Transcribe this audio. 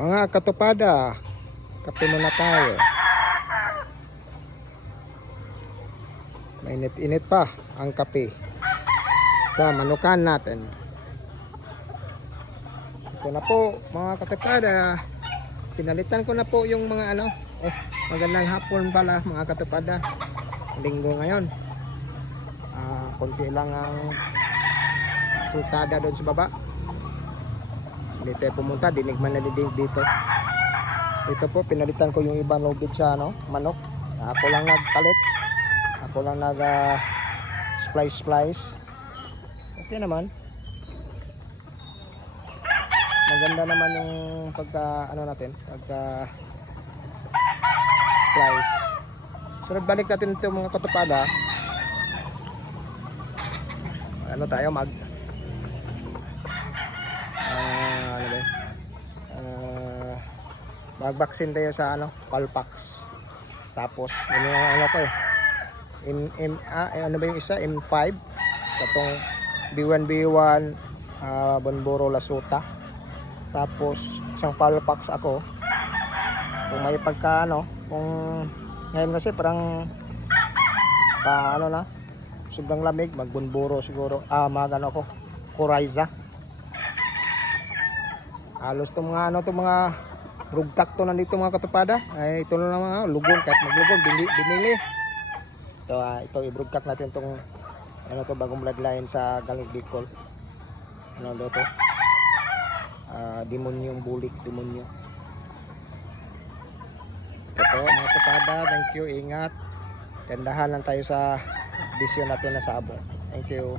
Mga katupada, kape muna tayo. Mainit-init pa ang kape sa manukan natin. Ito na po mga katupada. Pinalitan ko na po yung mga ano. Oh, magandang hapon pala mga katupada. Linggo ngayon. Ah, konti lang ang sultada doon sa baba. Hindi tayo pumunta, dinig man na dinig dito. Ito po, pinalitan ko yung ibang lubid sa ano, manok. Ako lang nagpalit. Ako lang nag ah, splice splice. Okay naman. Maganda naman yung pagka ano natin, pagka splice. So nagbalik natin ito mga katupada. Ano tayo mag Ah, ano ba yun? Ah, mag-vaccine tayo sa ano, Palpax. Tapos, yun yung ano ko eh. M, M, ah, eh, ano ba yung isa? M5. Katong B1, B1, ah, Bonboro, Lasuta. Tapos, isang Palpax ako. Kung may pagka ano, kung ngayon kasi parang pa ano na, sobrang lamig, magbunburo siguro. Ah, mag ano ko, Coryza halos itong mga ano itong mga rugtak to nandito mga katupada ay ito na mga lugon kahit maglugong binili, binili. ito ah, ito i-broadcast natin itong ano to bagong bloodline sa Galing Bicol. Ano daw to? Ah, demonyong bulik demonyo. Ito po mga katupada thank you ingat. Gandahan lang tayo sa bisyo natin na sabong thank you